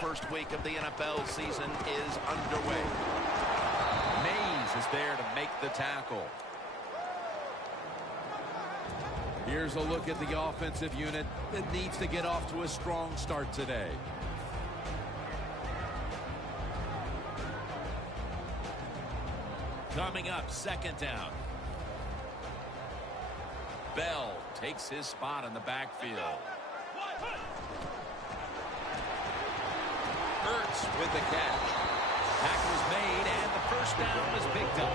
first week of the NFL season is underway. Mays is there to make the tackle. Here's a look at the offensive unit that needs to get off to a strong start today. Coming up, second down. Bell takes his spot in the backfield. Hurts with the catch. Tackle's made, and the first down is picked up.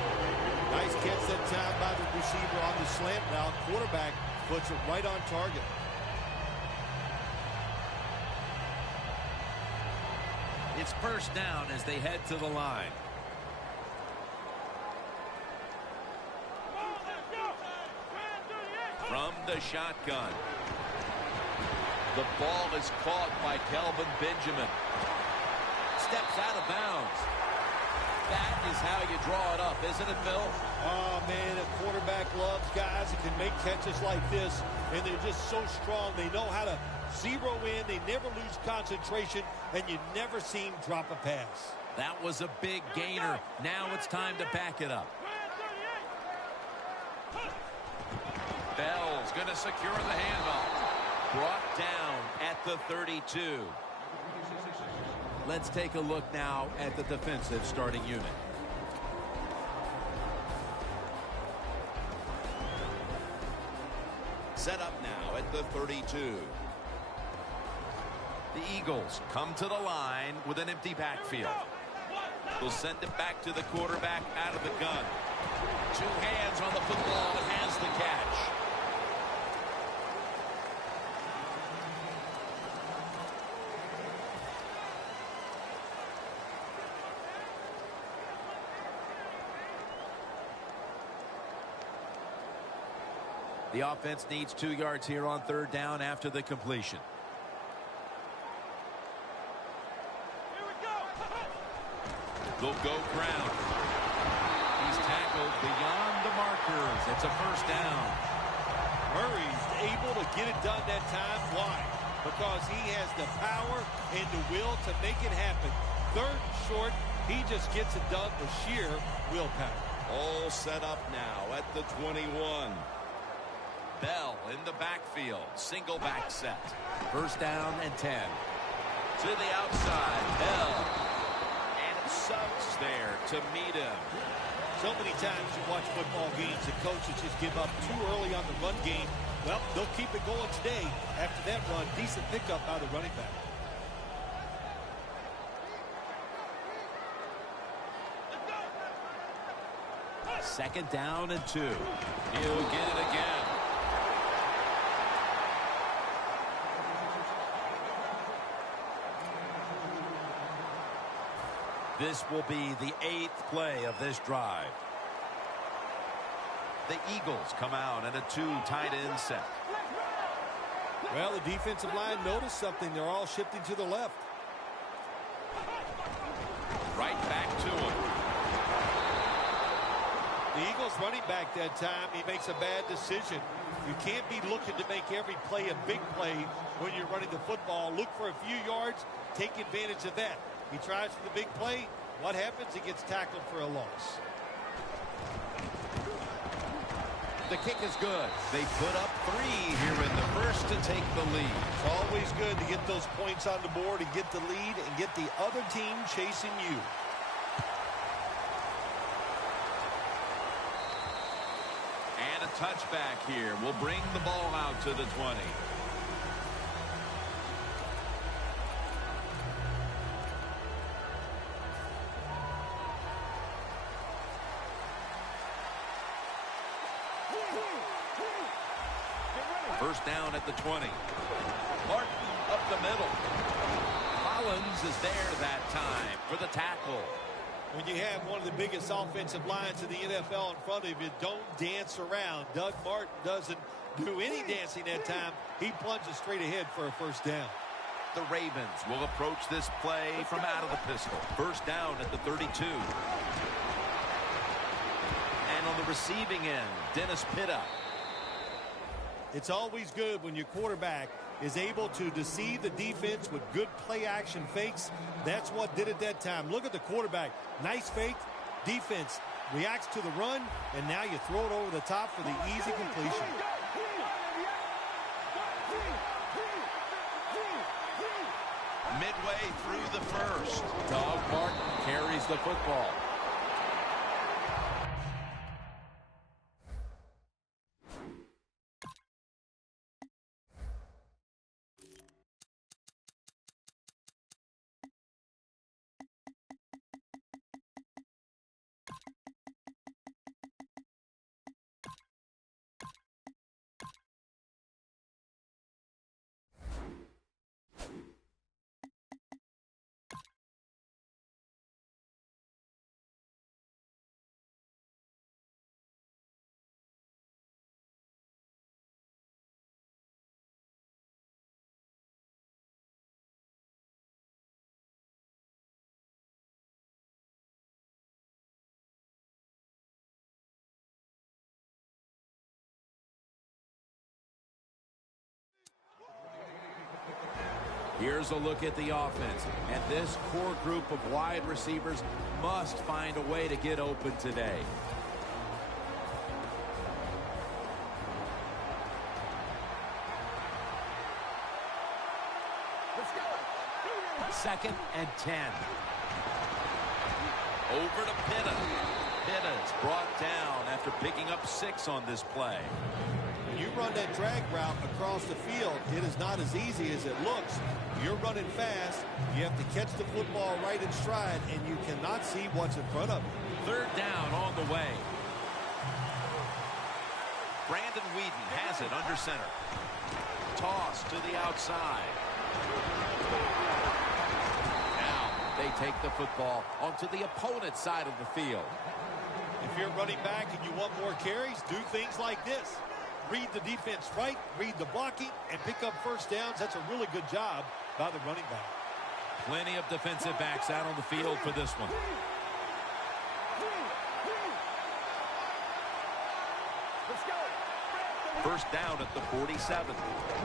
Nice catch that time by the receiver on the slant route. Quarterback puts it right on target. It's first down as they head to the line. From the shotgun. The ball is caught by Kelvin Benjamin. Steps out of bounds. That is how you draw it up, isn't it, Phil? Oh, man, a quarterback loves guys that can make catches like this, and they're just so strong. They know how to zero in. They never lose concentration, and you never see him drop a pass. That was a big gainer. Now it's time to back it up. Bell's going to secure the handoff. Brought down at the 32. Let's take a look now at the defensive starting unit. Set up now at the 32. The Eagles come to the line with an empty backfield. They'll send it back to the quarterback out of the gun. Two hands on the football and has the catch. The offense needs 2 yards here on third down after the completion. They'll go ground. He's tackled beyond the markers. It's a first down. Murray's able to get it done that time. Why? Because he has the power and the will to make it happen. Third and short, he just gets it done with sheer willpower. All set up now at the 21. Bell in the backfield. Single back set. First down and 10. To the outside. Bell. And Suggs there to meet him. So many times you watch football games, the coaches just give up too early on the run game. Well, they'll keep it going today. After that run, decent pickup by the running back. Second down and 2. He'll get it again. This will be the 8th play of this drive. The Eagles come out in a 2 tight end set. Well, the defensive line noticed something. They're all shifting to the left. Right back to him. The Eagles running back that time, he makes a bad decision. You can't be looking to make every play a big play when you're running the football. Look for a few yards, take advantage of that. He tries for the big play. What happens? He gets tackled for a loss. The kick is good. They put up 3 here in the first to take the lead. It's always good to get those points on the board and get the lead and get the other team chasing you. And a touchback here will bring the ball out to the 20. First down at the 20. Martin up the middle. Collins is there that time for the tackle. When you have one of the biggest offensive lines in the NFL in front of you, don't dance around. Doug Martin doesn't do any dancing that time. He plunges straight ahead for a first down. The Ravens will approach this play from out of the pistol. First down at the 32. And on the receiving end, Dennis Pitta. It's always good when your quarterback is able to deceive the defense with good play action fakes. That's what did it that time. Look at the quarterback. Nice fake. Defense reacts to the run, and now you throw it over the top for the easy completion. Midway through the first. Doug Martin carries the football. Here's a look at the offense. And this core group of wide receivers must find a way to get open today. Second and 10. Over to Pitta. Pitta's brought down after picking up 6 on this play. When you run that drag route across the field, it is not as easy as it looks. You're running fast. You have to catch the football right in stride, and you cannot see what's in front of you. Third down on the way. Brandon Weeden has it under center. Toss to the outside. Now they take the football onto the opponent's side of the field. If you're running back and you want more carries, do things like this. Read the defense right, read the blocking, and pick up first downs. That's a really good job by the running back. Plenty of defensive backs out on the field for this one. First down at the 47.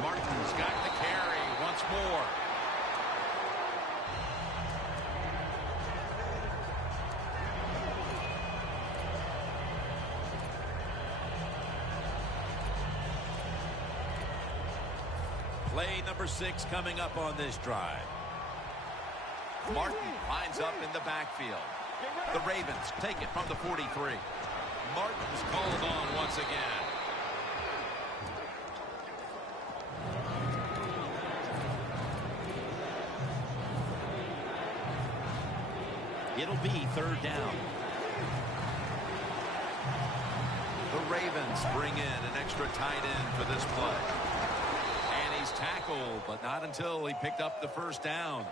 Martin's got the carry once more. Play number 6 coming up on this drive. Martin lines up in the backfield. The Ravens take it from the 43. Martin's called on once again. It'll be third down. The Ravens bring in an extra tight end for this play. And he's tackled, but not until he picked up the first down.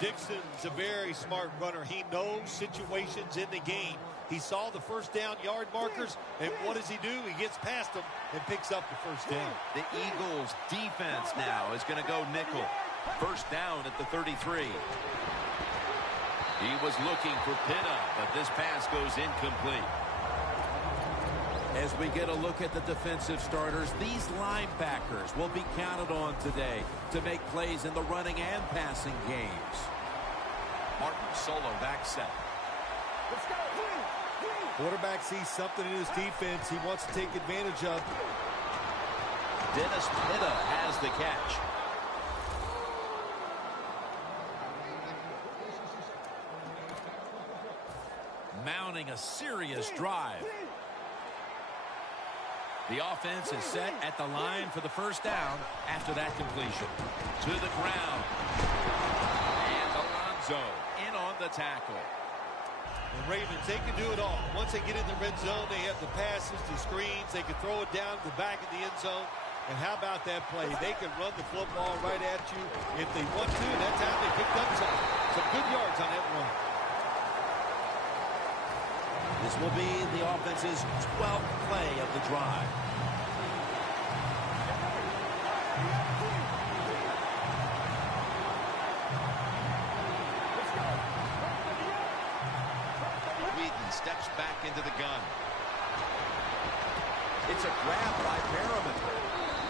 Dixon's a very smart runner. He knows situations in the game. He saw the first down yard markers, and what does he do? He gets past them and picks up the first down. The Eagles defense now is going to go nickel. First down at the 33. He was looking for Pitta, but this pass goes incomplete. As we get a look at the defensive starters, these linebackers will be counted on today to make plays in the running and passing games. Martin solo back set. Quarterback sees something in his defense he wants to take advantage of. Dennis Pitta has the catch. Mounting a serious drive. The offense is set at the line for the first down after that completion. To the ground. And Alonso in on the tackle. The Ravens, they can do it all. Once they get in the red zone, they have the passes, the screens. They can throw it down to the back of the end zone. And how about that play? They can run the football right at you if they want to. And that time they picked up some good yards on that run. This will be the offense's 12th play of the drive. Weeden steps back into the gun. It's a grab by Perriman.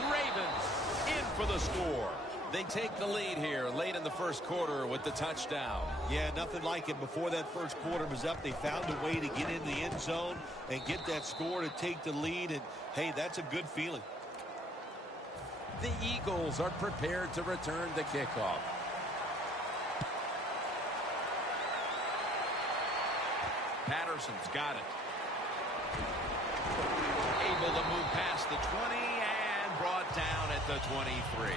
Ravens in for the score. They take the lead here late in the first quarter with the touchdown. Yeah, nothing like it. Before that first quarter was up, they found a way to get in the end zone and get that score to take the lead. And, hey, that's a good feeling. The Eagles are prepared to return the kickoff. Patterson's got it. Able to move past the 20 and brought down at the 23.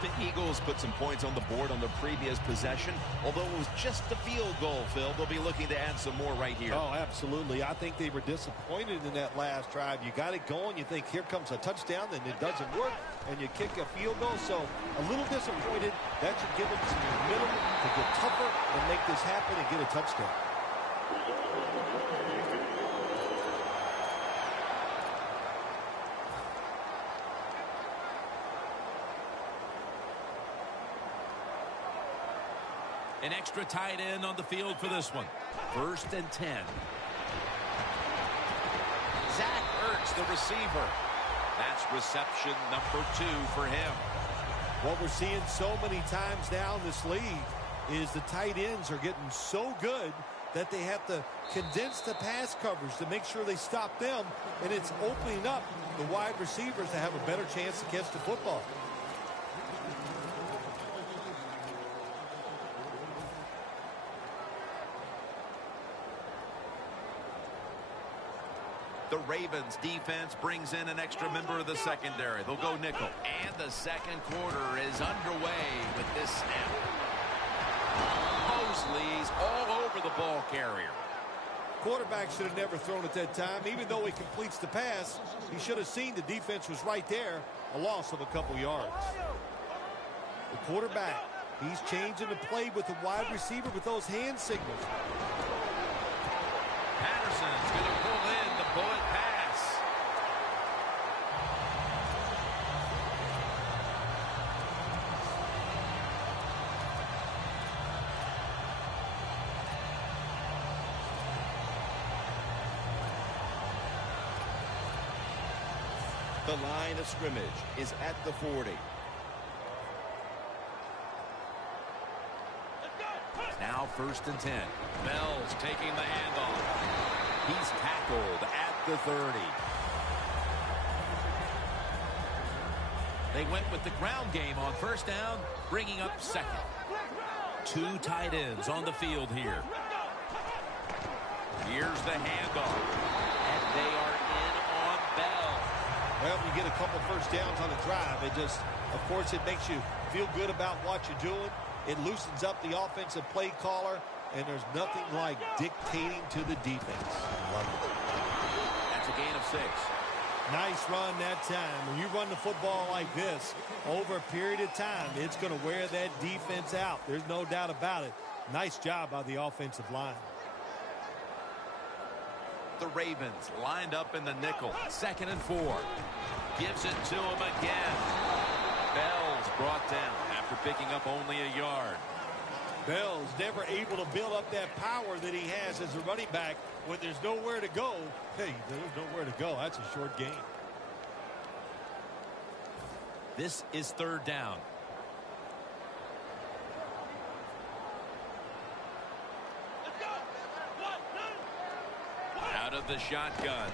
The Eagles put some points on the board on their previous possession. Although it was just a field goal, Phil, they'll be looking to add some more right here. Oh, absolutely. I think they were disappointed in that last drive. You got it going. You think here comes a touchdown, then it doesn't work, and you kick a field goal. So a little disappointed. That should give them some momentum to get tougher and make this happen and get a touchdown. An extra tight end on the field for this one. 1st and 10. Zach Ertz, the receiver. That's reception number 2 for him. What we're seeing so many times now in this league is the tight ends are getting so good that they have to condense the pass coverage to make sure they stop them, and it's opening up the wide receivers to have a better chance to catch the football. The Ravens defense brings in an extra member of the secondary. They'll go nickel. And the second quarter is underway with this snap. Mosley's all over the ball carrier. Quarterback should have never thrown at that time. Even though he completes the pass, he should have seen the defense was right there. A loss of a couple yards. The quarterback, he's changing the play with the wide receiver with those hand signals. Patterson's going to pull in the bullet pass. The line of scrimmage is at the 40. Now 1st and 10. Bell's taking the handoff. He's tackled at the 30. They went with the ground game on 1st down, bringing up 2nd. 2 tight ends on the field here. Here's the handoff. And they are in on Bell. Well, you get a couple first downs on a drive. It just, of course, it makes you feel good about what you're doing. It loosens up the offensive play caller, and there's nothing like dictating to the defense. Love it. That's a gain of 6. Nice run that time. When you run the football like this, over a period of time, it's going to wear that defense out. There's no doubt about it. Nice job by the offensive line. The Ravens lined up in the nickel. 2nd and 4. Gives it to him again. Bell's brought down after picking up only a yard. Bell's never able to build up that power that he has as a running back when there's nowhere to go. Hey, there's nowhere to go. That's a short game. This is 3rd down. Out of the shotgun.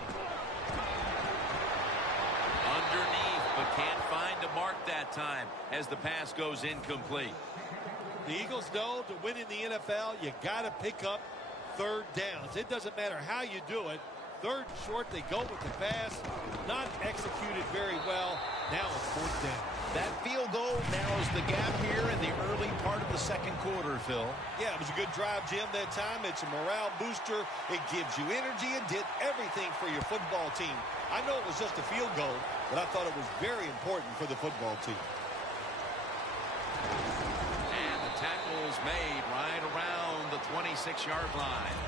Underneath, but can't find a mark that time as the pass goes incomplete. The Eagles know to win in the NFL, you got to pick up 3rd downs. It doesn't matter how you do it. 3rd and short, they go with the pass. Not executed very well. Now it's 4th down. That field goal narrows the gap here in the early part of the second quarter, Phil. Yeah, it was a good drive, Jim, that time. It's a morale booster. It gives you energy and did everything for your football team. I know it was just a field goal, but I thought it was very important for the football team. And the tackle is made right around the 26-yard line.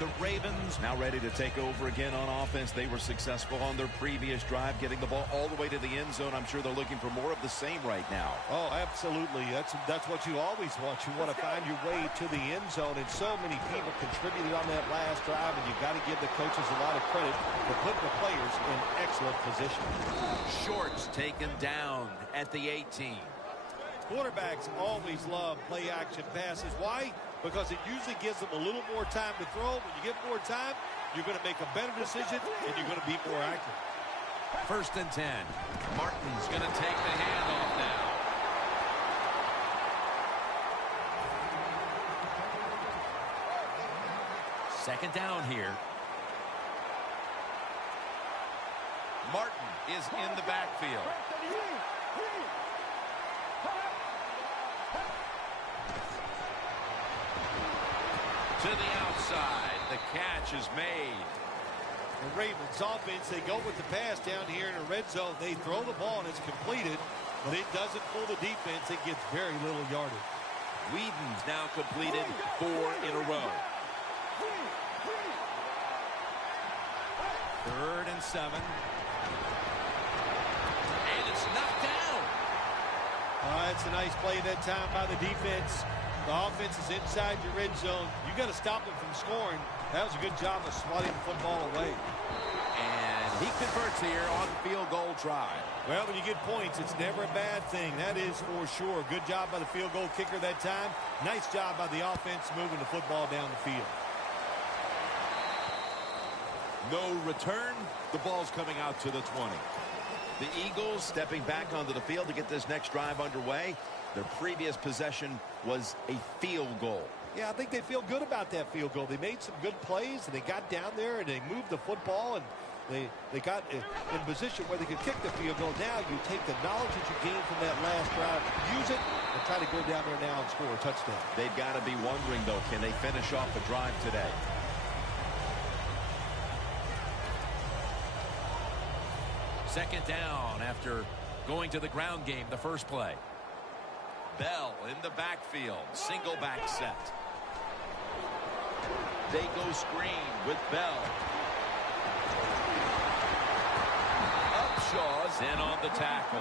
The Ravens now ready to take over again on offense. They were successful on their previous drive, getting the ball all the way to the end zone. I'm sure they're looking for more of the same right now. Oh, absolutely. That's what you always want. You want to find your way to the end zone, and so many people contributed on that last drive, and you got to give the coaches a lot of credit for putting the players in excellent position. Shorts taken down at the 18. Quarterbacks always love play-action passes. Why? Because it usually gives them a little more time to throw. When you get more time, you're going to make a better decision, and you're going to be more accurate. 1st and 10. Martin's going to take the handoff now. Second down here. Martin is in the backfield. To the outside. The catch is made. The Ravens offense, they go with the pass down here in the red zone. They throw the ball and it's completed, but it doesn't fool the defense. It gets very little yardage. Whedon's now completed 4 in a row. 3rd and 7. And it's knocked down. It's a nice play that time by the defense. The offense is inside your red zone. You got to stop them from scoring. That was a good job of swatting the football away. And he converts here on field goal try. Well, when you get points, it's never a bad thing. That is for sure. Good job by the field goal kicker that time. Nice job by the offense moving the football down the field. No return. The ball's coming out to the 20. The Eagles stepping back onto the field to get this next drive underway. Their previous possession was a field goal. Yeah, I think they feel good about that field goal. They made some good plays, and they got down there, and they moved the football, and they got in position where they could kick the field goal. Now you take the knowledge that you gained from that last drive, use it, and try to go down there now and score a touchdown. They've got to be wondering, though, can they finish off a drive today? Second down after going to the ground game the first play. Bell in the backfield. Single back set. They go screen with Bell. Upshaw's in on the tackle.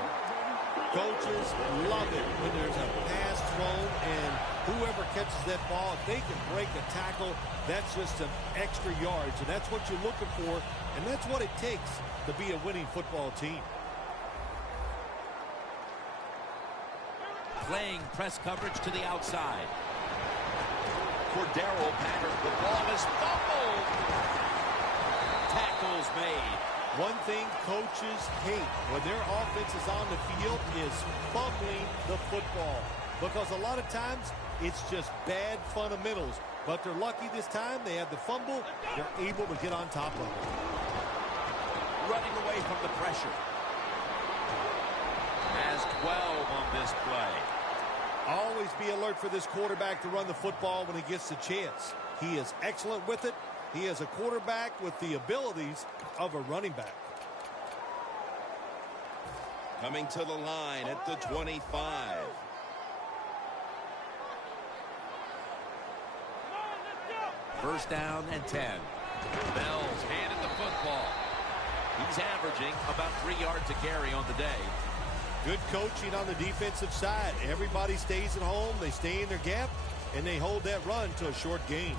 Coaches love it when there's a pass thrown, and whoever catches that ball, if they can break a tackle, that's just some extra yards, and that's what you're looking for, and that's what it takes to be a winning football team. Playing press coverage to the outside. Cordero Patterson. The ball is fumbled. Tackles made. One thing coaches hate when their offense is on the field is fumbling the football. Because a lot of times, it's just bad fundamentals. But they're lucky this time. They have the fumble. They're able to get on top of it. Running away from the pressure. Has 12 on this play. Always be alert for this quarterback to run the football when he gets the chance. He is excellent with it. He is a quarterback with the abilities of a running back. Coming to the line at the 25. First down and 10. Bell's handed the football. He's averaging about 3 yards a carry on the day. Good coaching on the defensive side. Everybody stays at home. They stay in their gap, and they hold that run to a short gain.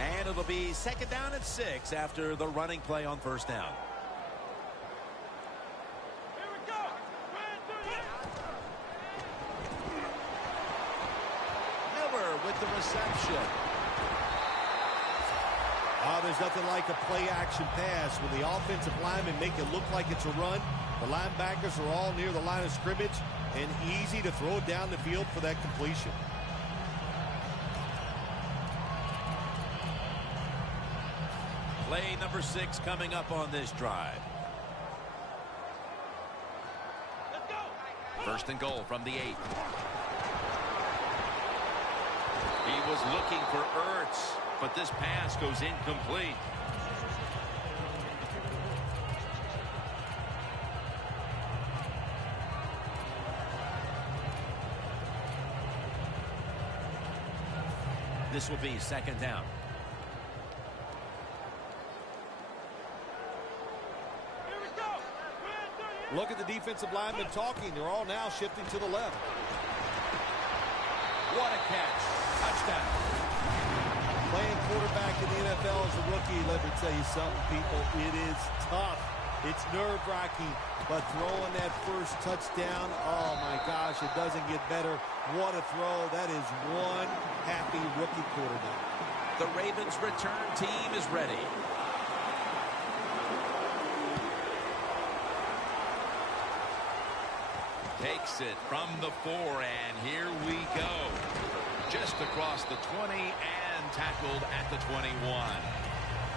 And it'll be second down and 6 after the running play on first down. Here we go. Miller with the reception. There's nothing like a play-action pass. When the offensive linemen make it look like it's a run, the linebackers are all near the line of scrimmage, and easy to throw it down the field for that completion. Play number 6 coming up on this drive. Let's go. First and goal from the 8. He was looking for Ertz, but this pass goes incomplete. This will be second down. Here we go. Look at the defensive linemen talking. They're all now shifting to the left. What a catch. Touchdown. Playing quarterback in the NFL as a rookie, let me tell you something, people. It is tough. It's nerve-wracking. But throwing that first touchdown, oh, my gosh, it doesn't get better. What a throw. That is one happy rookie quarterback. The Ravens return team is ready. Takes it from the 4, and here we go. Just across the 20 and tackled at the 21.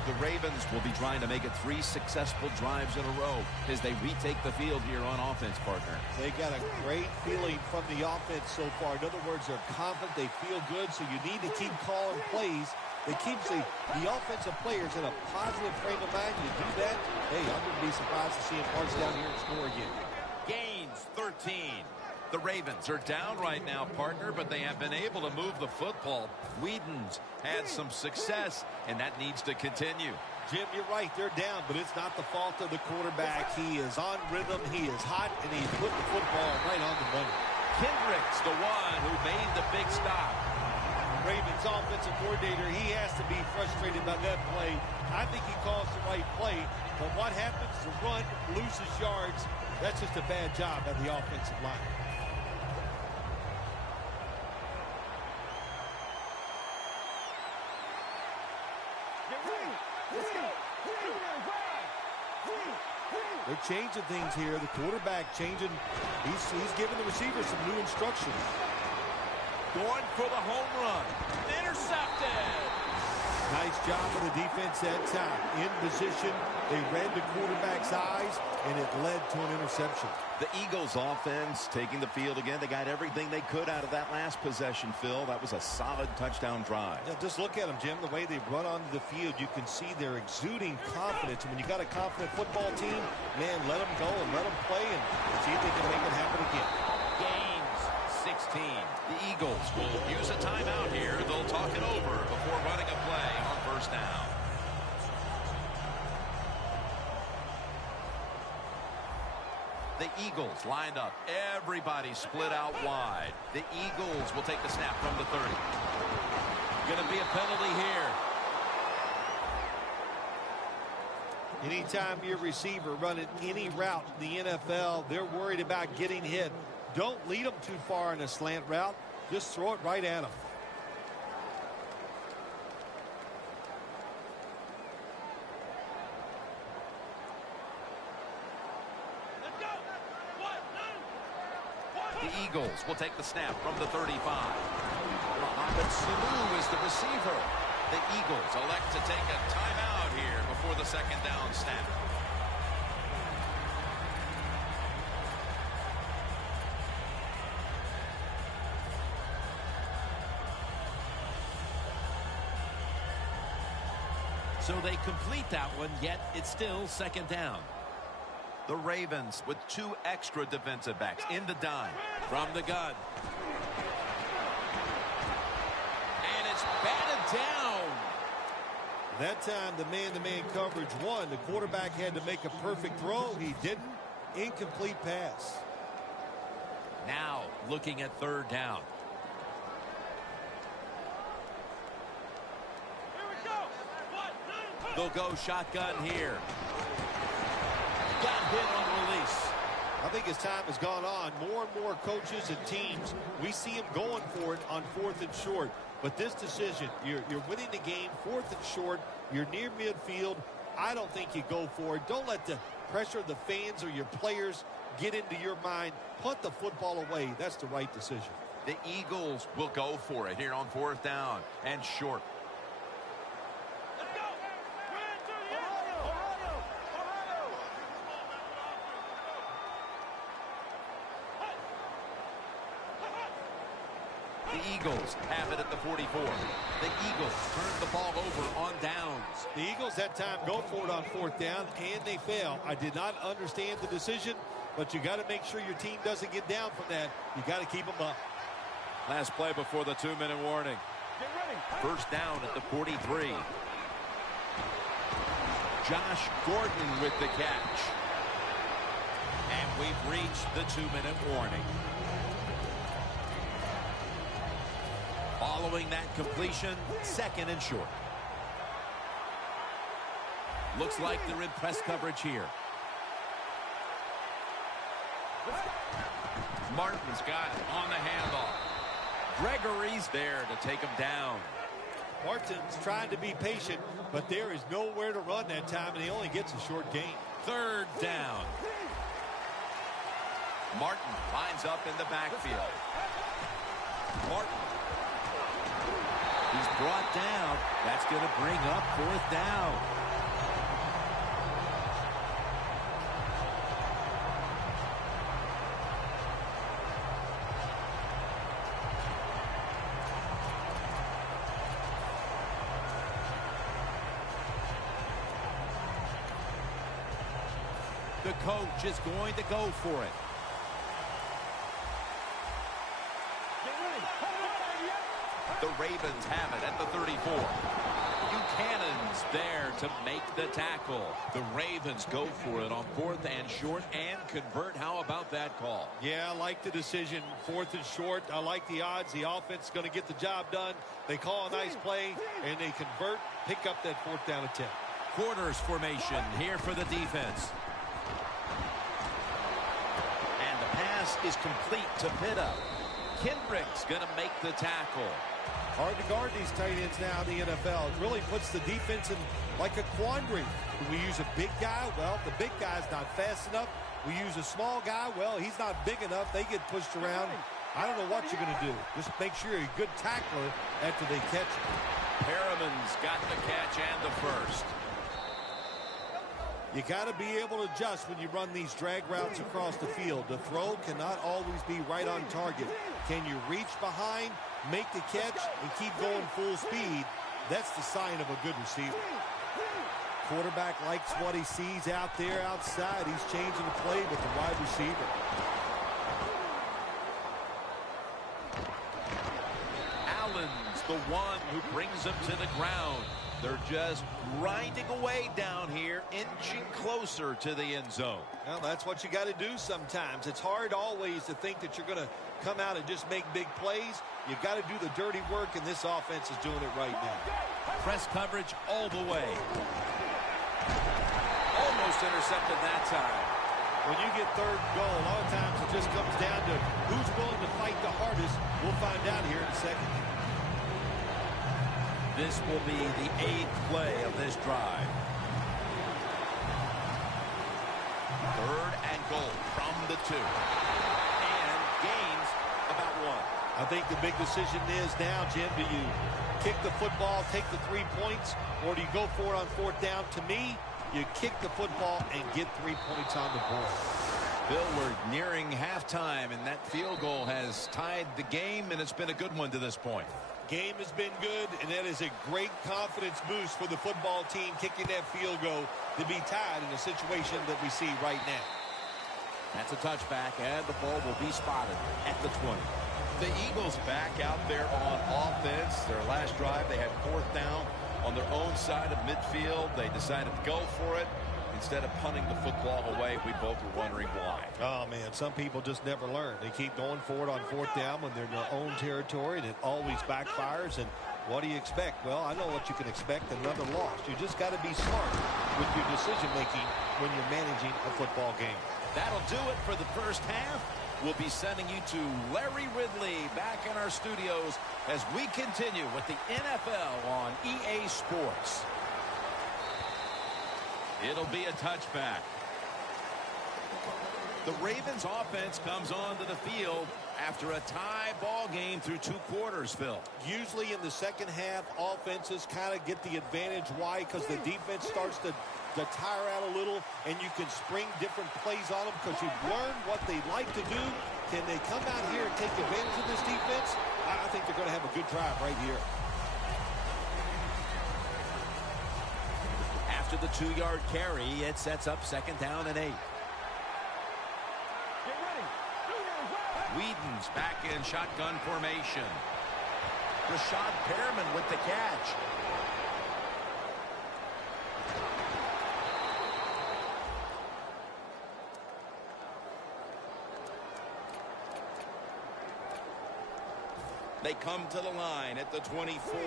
The Ravens will be trying to make it 3 successful drives in a row as they retake the field here on offense, partner. They got a great feeling from the offense so far. In other words, they're confident, they feel good, so you need to keep calling plays. It keeps the offensive players in a positive frame of mind. You do that, hey, I'm going to be surprised to see him march down here and score again. Gains 13. The Ravens are down right now, partner, but they have been able to move the football. Whedon's had some success, and that needs to continue. Jim, you're right. They're down, but it's not the fault of the quarterback. He is on rhythm. He is hot, and he's putting the football right on the money. Kendricks, the one who made the big stop. Ravens offensive coordinator, he has to be frustrated by that play. I think he calls the right play, but what happens? The run loses yards. That's just a bad job by the offensive line. They're changing things here. The quarterback changing. He's giving the receiver some new instructions. Going for the home run. Intercepted. Nice job of the defense that time. In position, they read the quarterback's eyes, and it led to an interception. The Eagles offense taking the field again. They got everything they could out of that last possession, Phil. That was a solid touchdown drive. Yeah, just look at them, Jim. The way they run onto the field, you can see they're exuding confidence. And when you got a confident football team, man, let them go and let them play and see if they can make it happen again. Gains 16. The Eagles will use a timeout here. They'll talk it over before running a play on first down. The Eagles lined up. Everybody split out wide. The Eagles will take the snap from the 30. Going to be a penalty here. Anytime your receiver running any route in the NFL, they're worried about getting hit. Don't lead them too far in a slant route. Just throw it right at them. The Eagles will take the snap from the 35. Mohamed Sanu is the receiver. The Eagles elect to take a timeout here before the second down snap. So they complete that one, yet it's still second down. The Ravens with 2 extra defensive backs in the dime. From the gun. And it's batted down. That time, the man-to-man coverage won. The quarterback had to make a perfect throw. He didn't. Incomplete pass. Now looking at third down. They'll go shotgun here. Got hit on release. I think as time has gone on, more and more coaches and teams, we see them going for it on 4th and short. But this decision, you're winning the game, 4th and short, you're near midfield. I don't think you go for it. Don't let the pressure of the fans or your players get into your mind. Punt the football away. That's the right decision. The Eagles will go for it here on 4th down and short. The Eagles have it at the 44. The Eagles turn the ball over on downs. The Eagles that time go for it on 4th down, and they fail. I did not understand the decision, but you got to make sure your team doesn't get down from that. You got to keep them up. Last play before the 2-minute warning. Get ready. First down at the 43. Josh Gordon with the catch. And we've reached the 2-minute warning. Following that completion, 2nd and short. Looks like they're in press coverage here. Martin's got it on the handoff. Gregory's there to take him down. Martin's trying to be patient, but there is nowhere to run that time, and he only gets a short gain. 3rd down. Martin lines up in the backfield. Martin. He's brought down. That's going to bring up 4th down. The coach is going to go for it. The Ravens have it at the 34. Buchanan's there to make the tackle. The Ravens go for it on 4th and short and convert. How about that call? Yeah, I like the decision. 4th and short. I like the odds. The offense is going to get the job done. They call a nice play, and they convert, pick up that 4th down attempt. Quarters formation here for the defense. And the pass is complete to Pitta. Kendrick's going to make the tackle. Hard to guard these tight ends now in the NFL. It really puts the defense in like a quandary. Do we use a big guy? Well, the big guy's not fast enough. We use a small guy. Well, he's not big enough. They get pushed around. I don't know what you're going to do. Just make sure you're a good tackler after they catch him. Perriman's got the catch and the first. You got to be able to adjust when you run these drag routes across the field. The throw cannot always be right on target. Can you reach behind, make the catch, and keep going full speed? That's the sign of a good receiver. Quarterback likes what he sees out there outside. He's changing the play with the wide receiver. Allen's the one who brings him to the ground. They're just grinding away down here, inching closer to the end zone. Well, that's what you got to do sometimes. It's hard always to think that you're going to come out and just make big plays. You've got to do the dirty work, and this offense is doing it right now. Press coverage all the way. Almost intercepted that time. When you get 3rd and goal, a lot of times it just comes down to who's willing to fight the hardest. We'll find out here in a second. This will be the 8th play of this drive. 3rd and goal from the 2. And gains about 1. I think the big decision is now, Jim, do you kick the football, take the 3 points, or do you go for it on 4th down? To me, you kick the football and get 3 points on the board. Bill, we're nearing halftime, and that field goal has tied the game, and it's been a good one to this point. Game has been good, and that is a great confidence boost for the football team kicking that field goal to be tied in a situation that we see right now. That's a touchback, and the ball will be spotted at the 20. The Eagles back out there on offense. Their last drive, they had 4th down on their own side of midfield. They decided to go for it instead of punting the football away. We both were wondering why. Oh, man, some people just never learn. They keep going for it on 4th down when they're in their own territory, and it always backfires. And what do you expect? Well, I know what you can expect, another loss. You just got to be smart with your decision-making when you're managing a football game. That'll do it for the first half. We'll be sending you to Larry Ridley back in our studios as we continue with the NFL on EA Sports. It'll be a touchback. The Ravens offense comes onto the field after a tie ball game through 2 quarters, Phil. Usually in the second half, offenses kind of get the advantage. Why? Because the defense starts to tire out a little, and you can spring different plays on them because you've learned what they like to do. Can they come out here and take advantage of this defense? I think they're going to have a good drive right here. After the 2-yard carry, it sets up 2nd down and 8. Get ready. Whedon's back in shotgun formation. Rashad Perriman with the catch. They come to the line at the 24.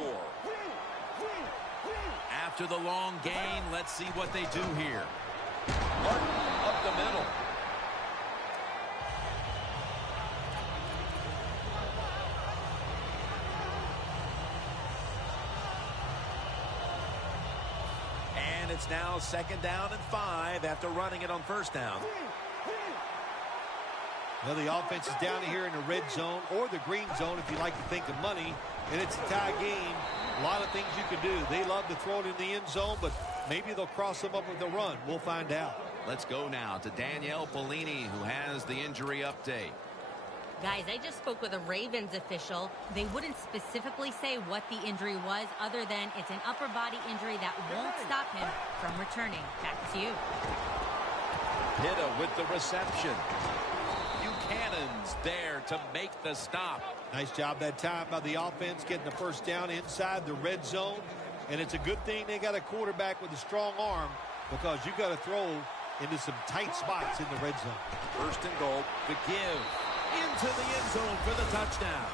After the long gain, let's see what they do here. Martin up the middle. And it's now 2nd down and 5 after running it on 1st down. Well, the offense is down here in the red zone or the green zone if you like to think of money, and it's a tie game. A lot of things you can do. They love to throw it in the end zone, but maybe they'll cross them up with a run. We'll find out. Let's go now to Danielle Bellini, who has the injury update. Guys, I just spoke with a Ravens official. They wouldn't specifically say what the injury was other than it's an upper body injury that won't stop him from returning. Back to you. Pitta with the reception. Buchanan's there to make the stop. Nice job that time by the offense getting the 1st down inside the red zone. And it's a good thing they got a quarterback with a strong arm because you got to throw into some tight spots in the red zone. 1st and goal. The give into the end zone for the touchdown.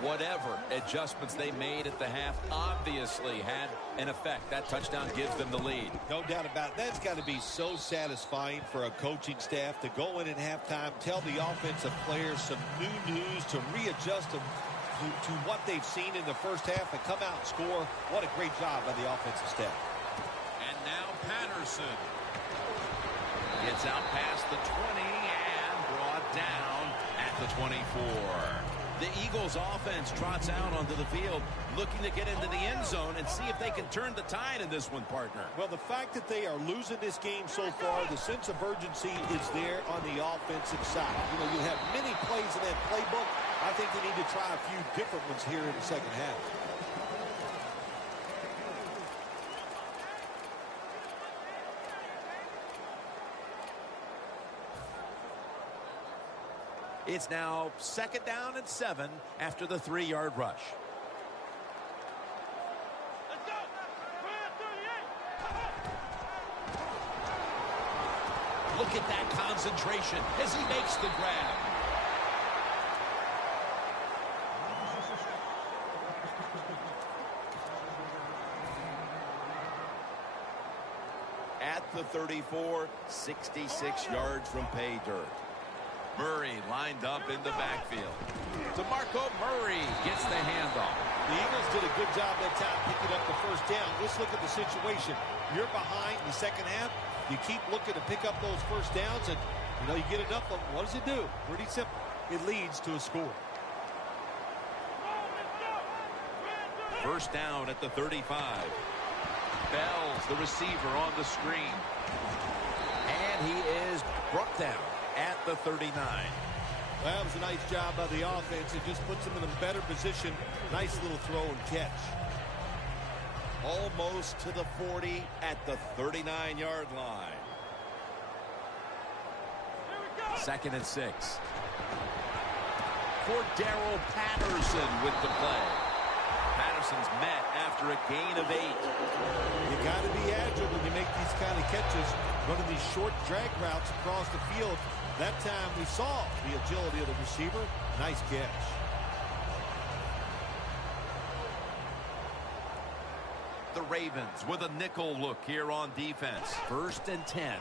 Whatever adjustments they made at the half obviously had an effect. That touchdown gives them the lead. No doubt about it. That's got to be so satisfying for a coaching staff to go in at halftime, tell the offensive players some new news to readjust them to what they've seen in the 1st half and come out and score. What a great job by the offensive staff. And now Patterson gets out past the 20 and brought down at the 24. The Eagles offense trots out onto the field looking to get into the end zone and see if they can turn the tide in this one, partner. Well, the fact that they are losing this game so far, the sense of urgency is there on the offensive side. You know, you have many plays in that playbook. I think they need to try a few different ones here in the 2nd half. It's now 2nd down and 7 after the 3-yard rush. Let's go. 38. Look at that concentration as he makes the grab. At the 34, 66 yards from pay dirt. Murray lined up in the backfield. DeMarco Murray gets the handoff. The Eagles did a good job that time picking up the 1st down. Let's look at the situation. You're behind in the 2nd half. You keep looking to pick up those 1st downs, and you get enough of them. What does it do? Pretty simple. It leads to a score. 1st down at the 35. Bells, the receiver, on the screen. And he is brought down at the 39. That was a nice job by the offense. It just puts them in a better position. Nice little throw and catch. Almost to the 40 at the 39-yard line. 2nd and 6. Cordero Patterson with the play. Patterson's met after a gain of 8. You got to be agile when you make these kind of catches, running these short drag routes across the field. That time we saw the agility of the receiver. Nice catch. The Ravens with a nickel look here on defense. 1st and 10.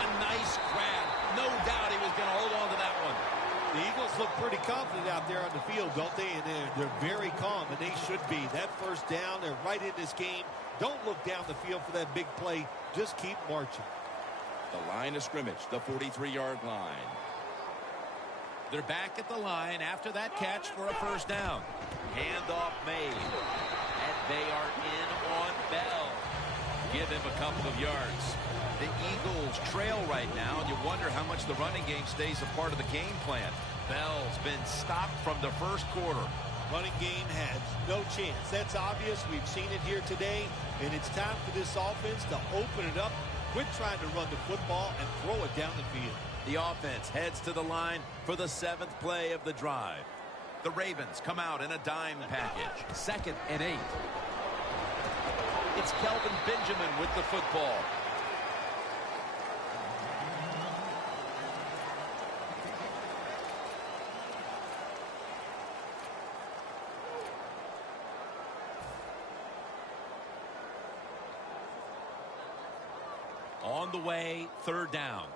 A nice grab. No doubt he was going to hold on to that one. The Eagles look pretty confident out there on the field, don't they? And they're very calm, and they should be. That 1st down, they're right in this game. Don't look down the field for that big play. Just keep marching. The line of scrimmage, the 43-yard line. They're back at the line after that catch for a 1st down. Handoff made. And they are in on Bell. Give him a couple of yards. The Eagles trail right now, and you wonder how much the running game stays a part of the game plan. Bell's been stopped from the 1st quarter. Running game has no chance. That's obvious. We've seen it here today, and it's time for this offense to open it up Quit trying to run the football and throw it down the field. The offense heads to the line for the 7th play of the drive. The Ravens come out in a dime package. 2nd and 8. It's Kelvin Benjamin with the football. On the way, 3rd down.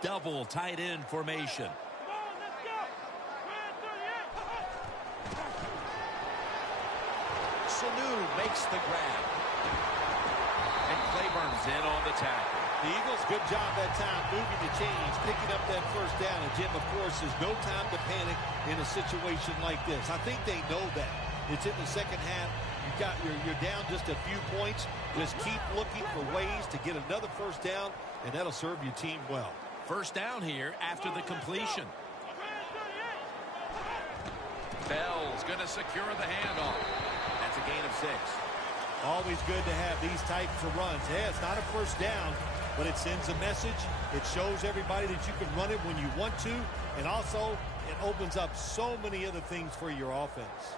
Double tight end formation. Sanu makes the grab. And Clayborn's in on the tackle. The Eagles, good job that time moving the chains, picking up that 1st down. And Jim, of course, there's no time to panic in a situation like this. I think they know that. It's in the 2nd half. You're down just a few points. Just keep looking for ways to get another 1st down, and that'll serve your team well. 1st down here after the completion. Bell's going to secure the handoff. That's a gain of 6. Always good to have these types of runs. Yeah, it's not a 1st down, but it sends a message. It shows everybody that you can run it when you want to, and also it opens up so many other things for your offense.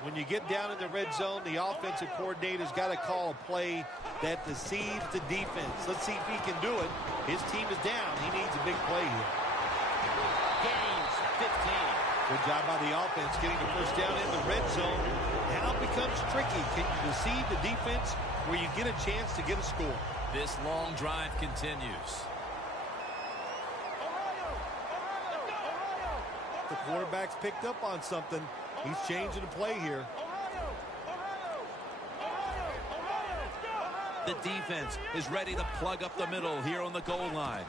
When you get down in the red zone, the offensive coordinator's got to call a play that deceives the defense. Let's see if he can do it. His team is down. He needs a big play here. Gains 15. Good job by the offense getting the 1st down in the red zone. Now it becomes tricky. Can you deceive the defense where you get a chance to get a score? This long drive continues. The quarterback's picked up on something. He's changing the play here. The defense is ready to plug up the middle here on the goal line.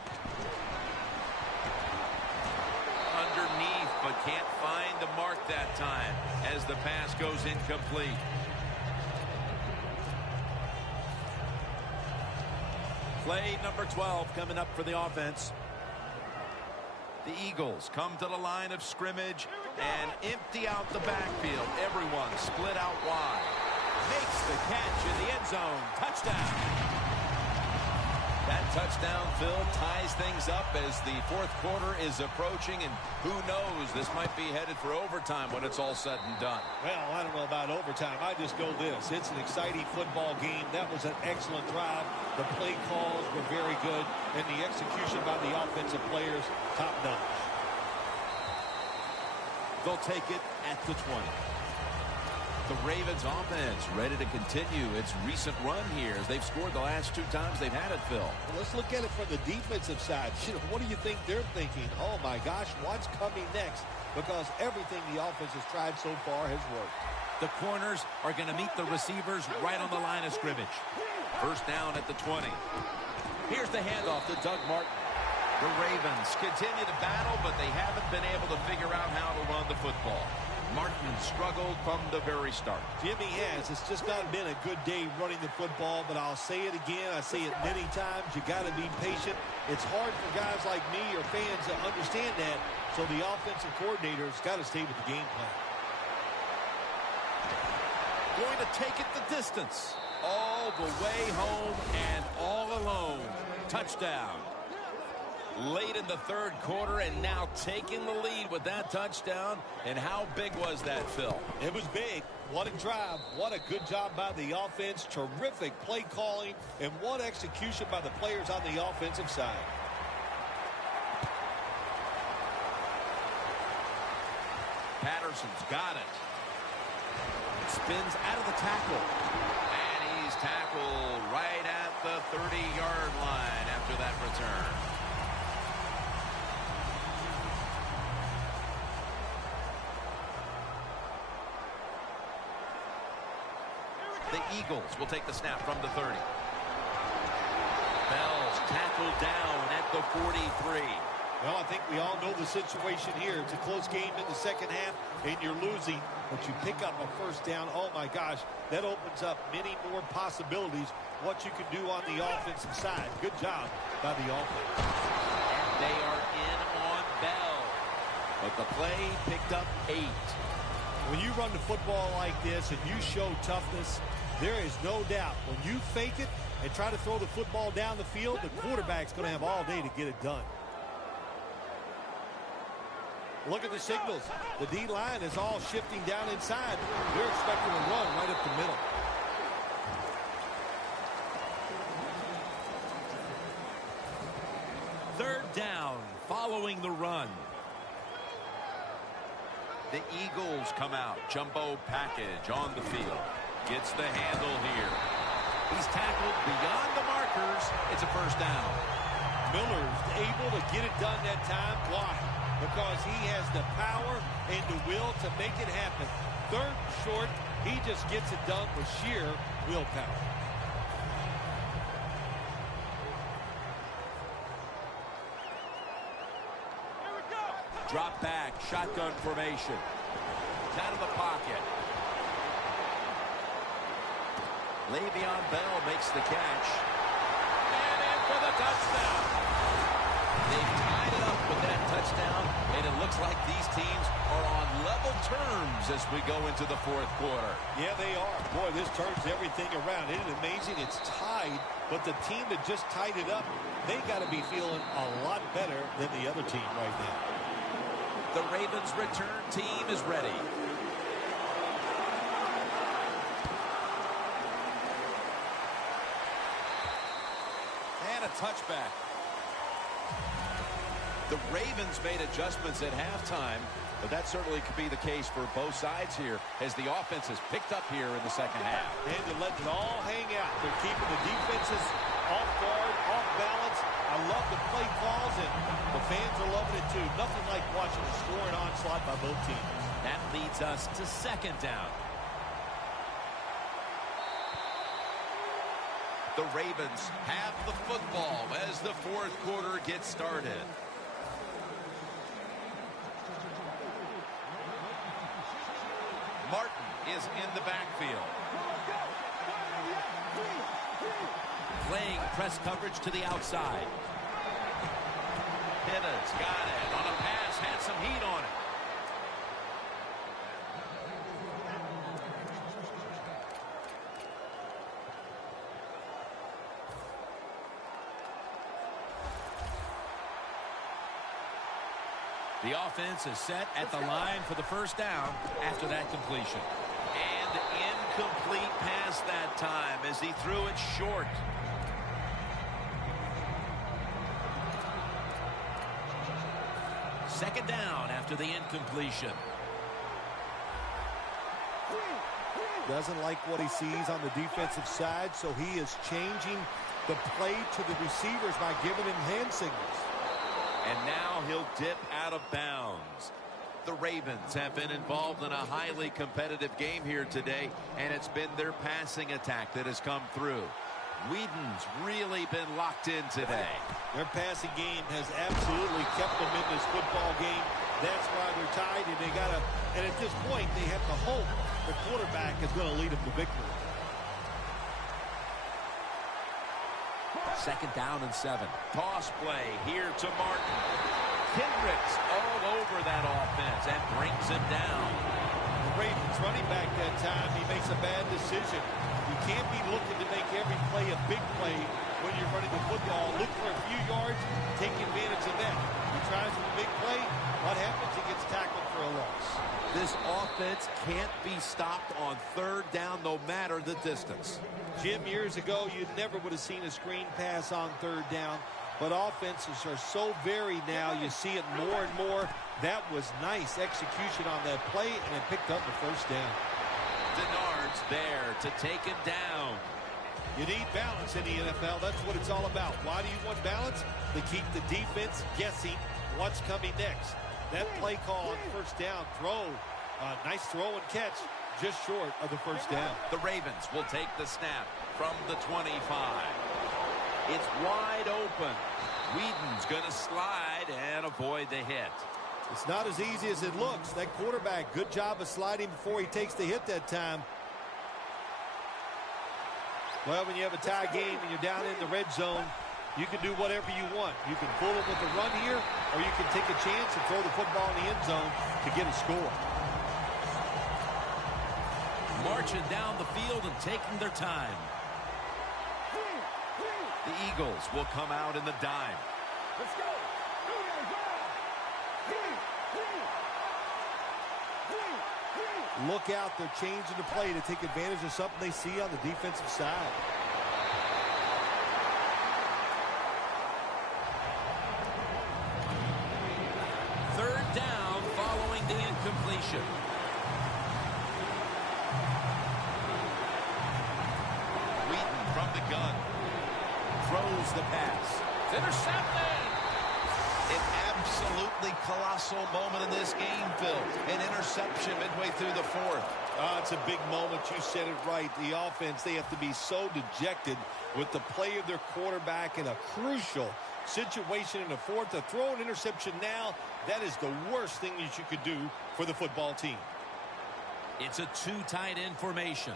Underneath, but can't find the mark that time as the pass goes incomplete. Play number 12 coming up for the offense. The Eagles come to the line of scrimmage and empty out the backfield. Everyone split out wide. Makes the catch in the end zone. Touchdown. That touchdown, Phil, ties things up as the 4th quarter is approaching, and who knows, this might be headed for overtime when it's all said and done. Well, I don't know about overtime. I just know this. It's an exciting football game. That was an excellent drive. The play calls were very good, and the execution by the offensive players, top-notch. They'll take it at the 20. The Ravens offense ready to continue its recent run here as they've scored the last 2 times they've had it, Phil. Well, let's look at it from the defensive side. What do you think they're thinking? Oh, my gosh, what's coming next? Because everything the offense has tried so far has worked. The corners are going to meet the receivers right on the line of scrimmage. 1st down at the 20. Here's the handoff to Doug Martin. The Ravens continue to battle, but they haven't been able to figure out how to run the football. Martin struggled from the very start. Jimmy has. It's just not been a good day running the football, but I'll say it again. I say it many times. You got to be patient. It's hard for guys like me or fans to understand that, so the offensive coordinator's got to stay with the game plan. Going to take it the distance. All the way home and all alone. Touchdown. Late in the 3rd quarter and now taking the lead with that touchdown. And how big was that, Phil? It was big. What a drive. What a good job by the offense. Terrific play calling. And what execution by the players on the offensive side. Patterson's got it. Spins out of the tackle. And he's tackled right at the 30-yard line after that return. The Eagles will take the snap from the 30. Bell's tackled down at the 43. Well, I think we all know the situation here. It's a close game in the 2nd half, and you're losing, but you pick up a 1st down. Oh, my gosh, that opens up many more possibilities, what you can do on the offensive side. Good job by the offense. And they are in on Bell. But the play picked up 8. When you run the football like this and you show toughness, There is no doubt when you fake it and try to throw the football down the field, the quarterback's going to have all day to get it done. Look at the signals. The D-line is all shifting down inside. They're expecting a run right up the middle. Third down following the run. The Eagles come out. Jumbo package on the field. Gets the handle here. He's tackled beyond the markers. It's a first down. Miller's able to get it done that time. Why? Because he has the power and the will to make it happen. Third and short, he just gets it done with sheer willpower. Here we go. Drop back, shotgun formation. Out of the pocket. Le'Veon Bell makes the catch. And in for the touchdown. They've tied it up with that touchdown, and it looks like these teams are on level terms as we go into the fourth quarter. Yeah, they are. Boy, this turns everything around. Isn't it amazing? It's tied, but the team that just tied it up, they got to be feeling a lot better than the other team right now. The Ravens return team is ready. And a touchback. The Ravens made adjustments at halftime, but that certainly could be the case for both sides here as the offense has picked up here in the second half. And they're letting it all hang out. They're keeping the defenses off guard, off balance. I love the play calls, and the fans are loving it too. Nothing like watching a scoring onslaught by both teams. That leads us to second down. The Ravens have the football as the fourth quarter gets started. Martin is in the backfield. Playing press coverage to the outside. Pittance got it on a pass, had some heat on it. The offense is set at the line for the first down after that completion. And incomplete pass that time as he threw it short. Second down after the incompletion. Doesn't like what he sees on the defensive side, so he is changing the play to the receivers by giving him hand signals. And now he'll dip out of bounds. The Ravens have been involved in a highly competitive game here today, and it's been their passing attack that has come through. Whedon's really been locked in today. Their passing game has absolutely kept them in this football game. That's why they're tied, and at this point, they have to hope the quarterback is going to lead them to victory. Second down and 7. Toss play here to Martin. Kendricks all over that offense and brings him down. The Ravens running back that time, he makes a bad decision. You can't be looking to make every play a big play when you're running the football. Look for a few yards, take advantage of that. He tries for a big play. What happens? He gets tackled for a loss. This offense can't be stopped on third down no matter the distance. Jim, years ago, you never would have seen a screen pass on third down. But offenses are so varied now. You see it more and more. That was nice execution on that play, and it picked up the first down. Denard's there to take him down. You need balance in the NFL. That's what it's all about. Why do you want balance? To keep the defense guessing what's coming next. That play call on first down, nice throw and catch, just short of the first down. The Ravens will take the snap from the 25. It's wide open. Whedon's going to slide and avoid the hit. It's not as easy as it looks. That quarterback, good job of sliding before he takes the hit that time. Well, when you have a tie game and you're down in the red zone, you can do whatever you want. You can fool them with a run here, or you can take a chance and throw the football in the end zone to get a score. marching down the field and taking their time. The Eagles will come out in the dime. Let's go. Look out, they're changing the play to take advantage of something they see on the defensive side. Third down following the incompletion. Wheaton from the gun. Throws the pass. It's intercepted. An absolutely colossal moment in this game, Phil. An interception midway through the fourth. It's a big moment. You said it right. The offense, they have to be so dejected with the play of their quarterback in a crucial situation in the fourth. To throw an interception now, that is the worst thing that you could do for the football team. It's a two tight end formation.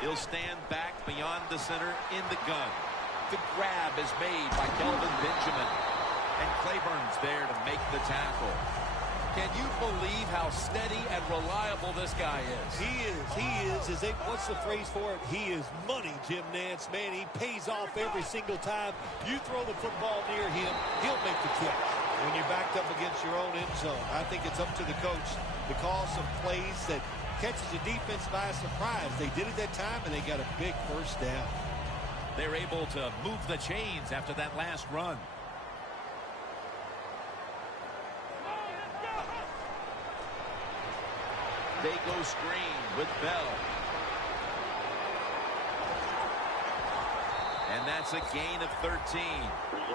He'll stand back beyond the center in the gun. The grab is made by Kelvin Benjamin. And Claiborne's there to make the tackle. Can you believe how steady and reliable this guy is? He is. What's the phrase for it? He is money, Jim Nantz. Man, he pays off every single time. You throw the football near him, he'll make the catch. When you're backed up against your own end zone, I think it's up to the coach to call some plays that catches the defense by surprise. They did it that time, and they got a big first down. They're able to move the chains after that last run. They go screen with Bell. And that's a gain of 13.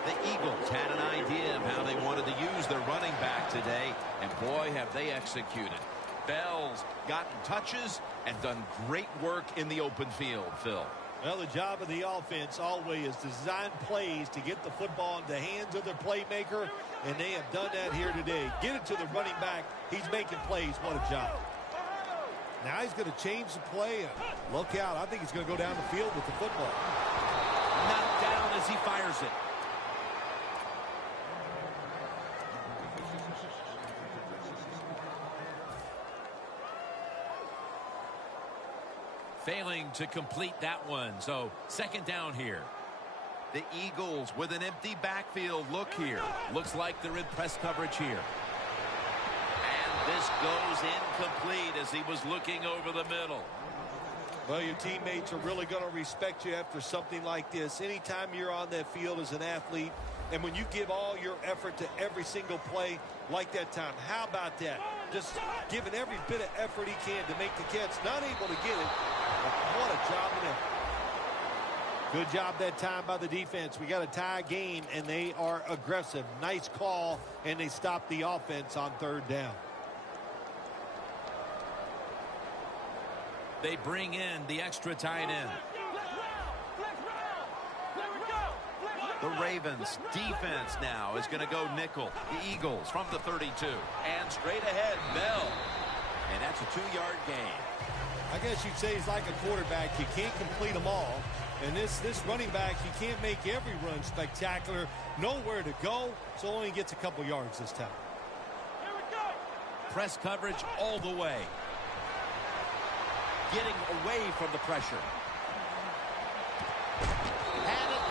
The Eagles had an idea of how they wanted to use their running back today. And boy, have they executed. Bell's gotten touches and done great work in the open field, Phil. Well, the job of the offense always is to design plays to get the football into the hands of their playmaker, and they have done that here today. Get it to the running back. He's making plays. What a job. Now he's going to change the play. And look out. I think he's going to go down the field with the football. Knocked down as he fires it. Failing to complete that one. So second down here. The Eagles with an empty backfield look here. Looks like they're in press coverage here. And this goes incomplete as he was looking over the middle. Well, your teammates are really going to respect you after something like this. Anytime you're on that field as an athlete, and when you give all your effort to every single play like that time, how about that? Just giving every bit of effort he can to make the catch. Not able to get it, but what a job and effort. Good job that time by the defense. We got a tie game, and they are aggressive. Nice call, and they stop the offense on third down. They bring in the extra tight end. The Ravens defense now is going to go nickel. The Eagles from the 32. And straight ahead, Bell. And that's a 2-yard gain. I guess you'd say he's like a quarterback. You can't complete them all. And this running back, you can't make every run spectacular. Nowhere to go, so only gets a couple yards this time. Press coverage all the way. Getting away from the pressure. Had it,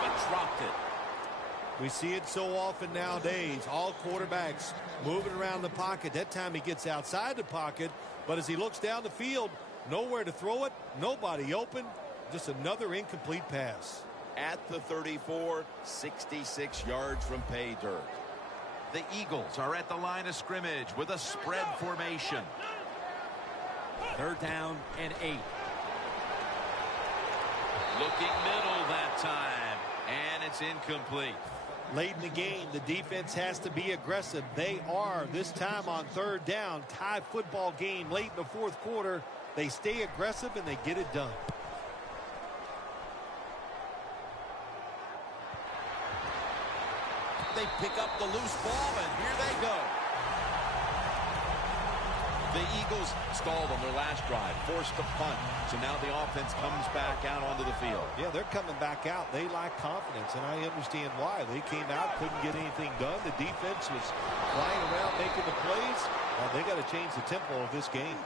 but dropped it. We see it so often nowadays. All quarterbacks moving around the pocket. That time he gets outside the pocket, but as he looks down the field, nowhere to throw it, nobody open, just another incomplete pass. At the 34, 66 yards from pay dirt. The Eagles are at the line of scrimmage with a spread formation. Third down and 8. Looking middle that time, and it's incomplete. Late in the game, the defense has to be aggressive. They are this time on third down. Tie football game late in the fourth quarter. They stay aggressive and they get it done. They pick up the loose ball, and here they go. The Eagles stalled on their last drive, forced a punt. So now the offense comes back out onto the field. Yeah, they're coming back out. They lack confidence, and I understand why. They came out, couldn't get anything done. The defense was flying around making the plays. They got to change the tempo of this game.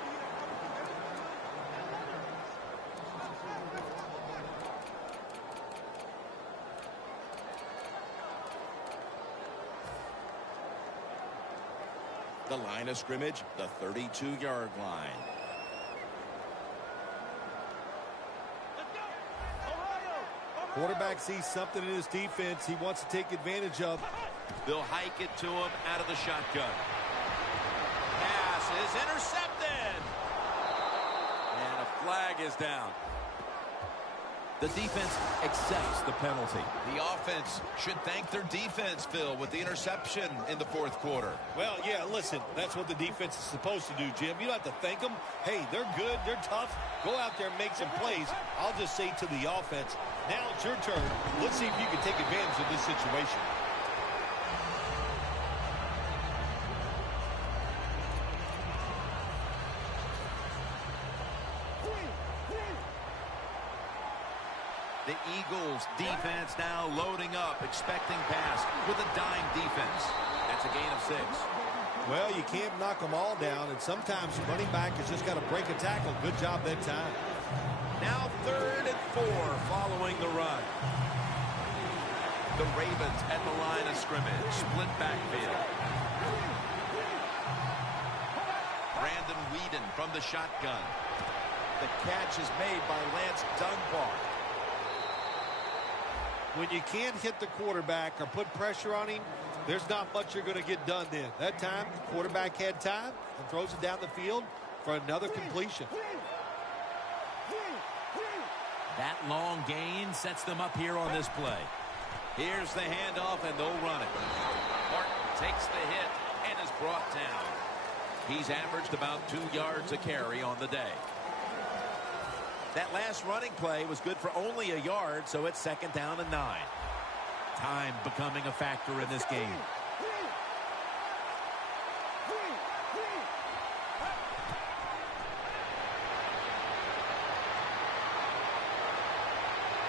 The line of scrimmage, the 32-yard line. Quarterback sees something in his defense he wants to take advantage of. They'll hike it to him out of the shotgun. Pass is intercepted. And a flag is down. The defense accepts the penalty. The offense should thank their defense, Phil, with the interception in the fourth quarter. Well, yeah, listen, that's what the defense is supposed to do, Jim. You don't have to thank them. Hey, they're good, they're tough. Go out there and make some plays. I'll just say to the offense, now it's your turn. Let's see if you can take advantage of this situation. The Eagles defense now loading up, expecting pass with a dime defense. That's a gain of 6. Well, you can't knock them all down, and sometimes running back has just got to break a tackle. Good job that time. Now 3rd and 4 following the run. The Ravens at the line of scrimmage, split backfield. Brandon Weeden from the shotgun. The catch is made by Lance Dunbar. When you can't hit the quarterback or put pressure on him, there's not much you're going to get done then. That time, the quarterback had time and throws it down the field for another completion. That long gain sets them up here on this play. Here's the handoff, and they'll run it. Martin takes the hit and is brought down. He's averaged about 2 yards a carry on the day. That last running play was good for only a yard, so it's 2nd down and 9. Time becoming a factor in this game.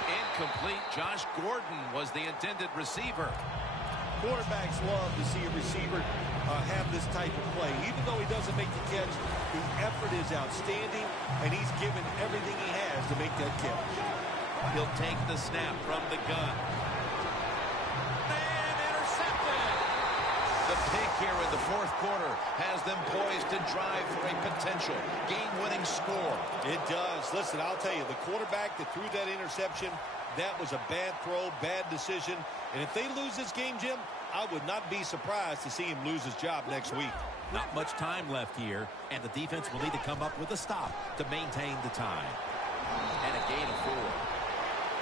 Incomplete. Josh Gordon was the intended receiver. Quarterbacks love to see a receiver have this type of play. Even though he doesn't make the catch, the effort is outstanding, and he's given everything he has to make that catch. He'll take the snap from the gun. And intercepted! The pick here in the fourth quarter has them poised to drive for a potential game-winning score. It does. Listen, I'll tell you, the quarterback that threw that interception, that was a bad throw, bad decision. And if they lose this game, Jim, I would not be surprised to see him lose his job next week. Not much time left here, and the defense will need to come up with a stop to maintain the time. And a gain of 4.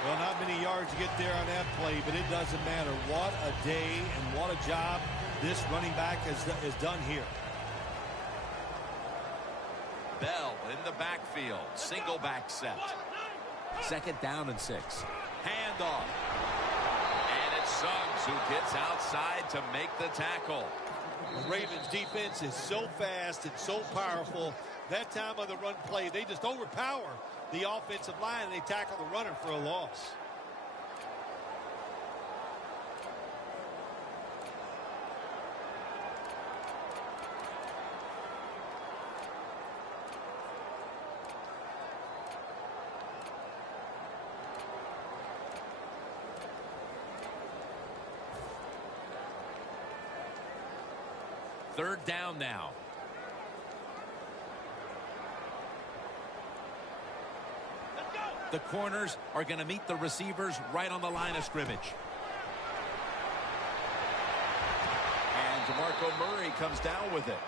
Well, not many yards to get there on that play, but it doesn't matter. What a day and what a job this running back has done here. Bell in the backfield. Single back set. 2nd down and 6. Handoff. And it's Suggs who gets outside to make the tackle. The Ravens defense is so fast and so powerful. That time on the run play, they just overpower the offensive line and they tackle the runner for a loss. Third down now. The corners are going to meet the receivers right on the line of scrimmage. And DeMarco Murray comes down with it.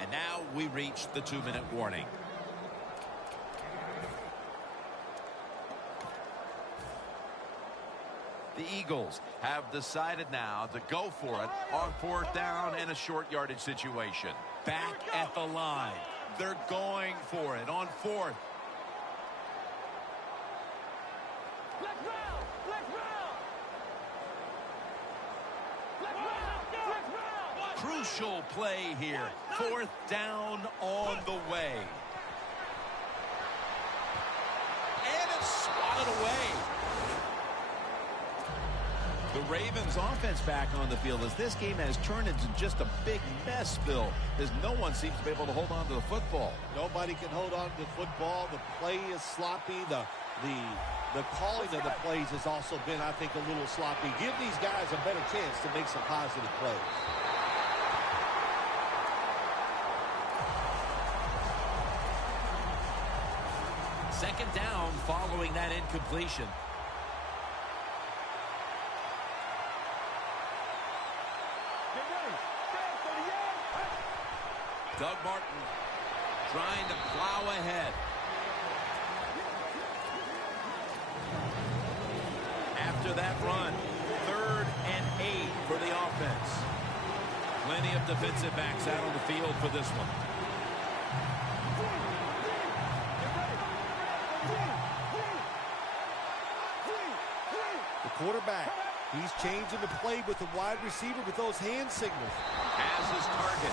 And now we reach the 2-minute warning. The Eagles have decided now to go for it on 4th down and a short yardage situation. Back at the line. They're going for it on 4th. crucial play here. 4th down on the way. And it's swatted away. The Ravens offense back on the field as this game has turned into just a big mess, Bill, as no one seems to be able to hold on to the football. Nobody can hold on to the football. The play is sloppy. The calling of the plays has also been, I think, a little sloppy. Give these guys a better chance to make some positive plays. Second down following that incompletion. Doug Martin trying to plow ahead. After that run, 3rd and 8 for the offense. Plenty of defensive backs out on the field for this one. The quarterback, he's changing the play with the wide receiver with those hand signals. Has his target.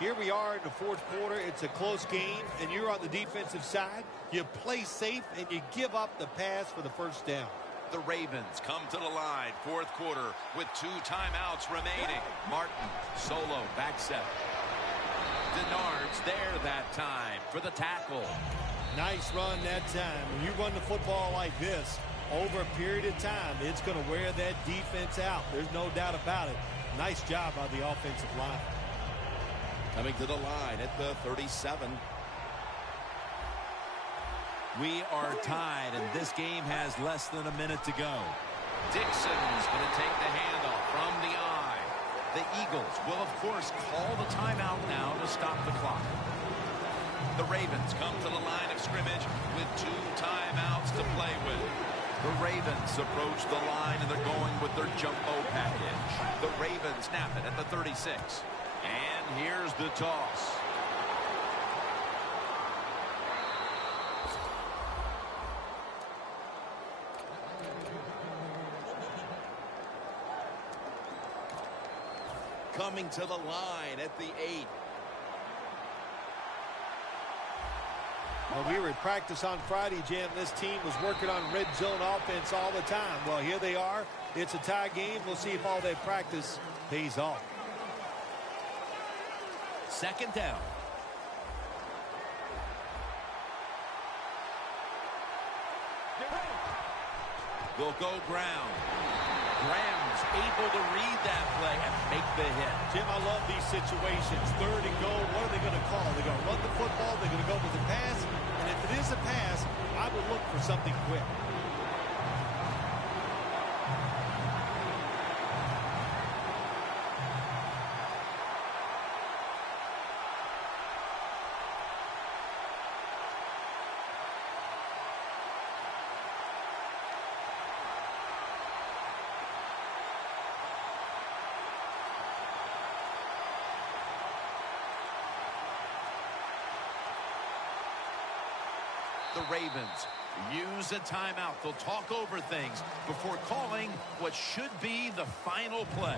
Here we are in the 4th quarter. It's a close game, and you're on the defensive side. You play safe, and you give up the pass for the 1st down. The Ravens come to the line, 4th quarter, with 2 timeouts remaining. Martin, solo, back set. Denard's there that time for the tackle. Nice run that time. When you run the football like this, over a period of time, it's going to wear that defense out. There's no doubt about it. Nice job by the offensive line. Coming to the line at the 37. We are tied, and this game has less than a minute to go. Dixon's going to take the handoff from the eye. The Eagles will, of course, call the timeout now to stop the clock. The Ravens come to the line of scrimmage with 2 timeouts to play with. The Ravens approach the line, and they're going with their jumbo package. The Ravens snap it at the 36. And here's the toss. Coming to the line at the 8. Well, we were at practice on Friday, Jim. This team was working on red zone offense all the time. Well, here they are. It's a tie game. We'll see if all that practice pays off. 2nd down. They'll go ground. Graham's able to read that play and make the hit. Jim, I love these situations. 3rd and goal. What are they going to call? They're going to run the football. They're going to go with the pass. And if it is a pass, I would look for something quick. The Ravens use a timeout. They'll talk over things before calling what should be the final play.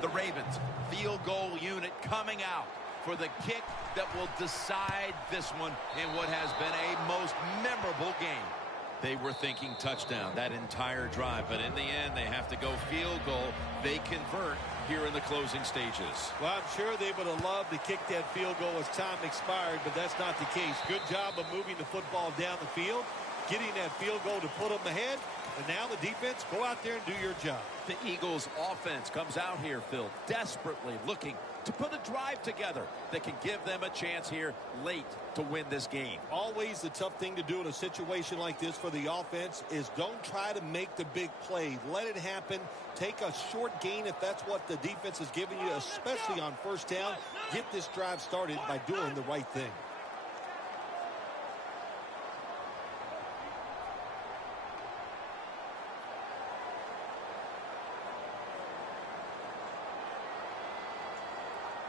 The Ravens field goal unit coming out for the kick that will decide this one in what has been a most memorable game. They were thinking touchdown that entire drive, but in the end, they have to go field goal. They convert here in the closing stages. Well, I'm sure they would have loved to kick that field goal as time expired, but that's not the case. Good job of moving the football down the field, getting that field goal to put them ahead, and now the defense, go out there and do your job. The Eagles offense comes out here, Phil, desperately looking to put a drive together that can give them a chance here late to win this game. Always the tough thing to do in a situation like this for the offense is don't try to make the big play. Let it happen. Take a short gain if that's what the defense is giving you, especially on 1st down. Get this drive started by doing the right thing.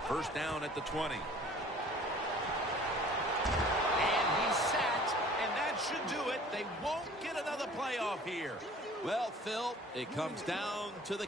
First down at the 20. won't get another playoff here. Well, Phil, it comes down to the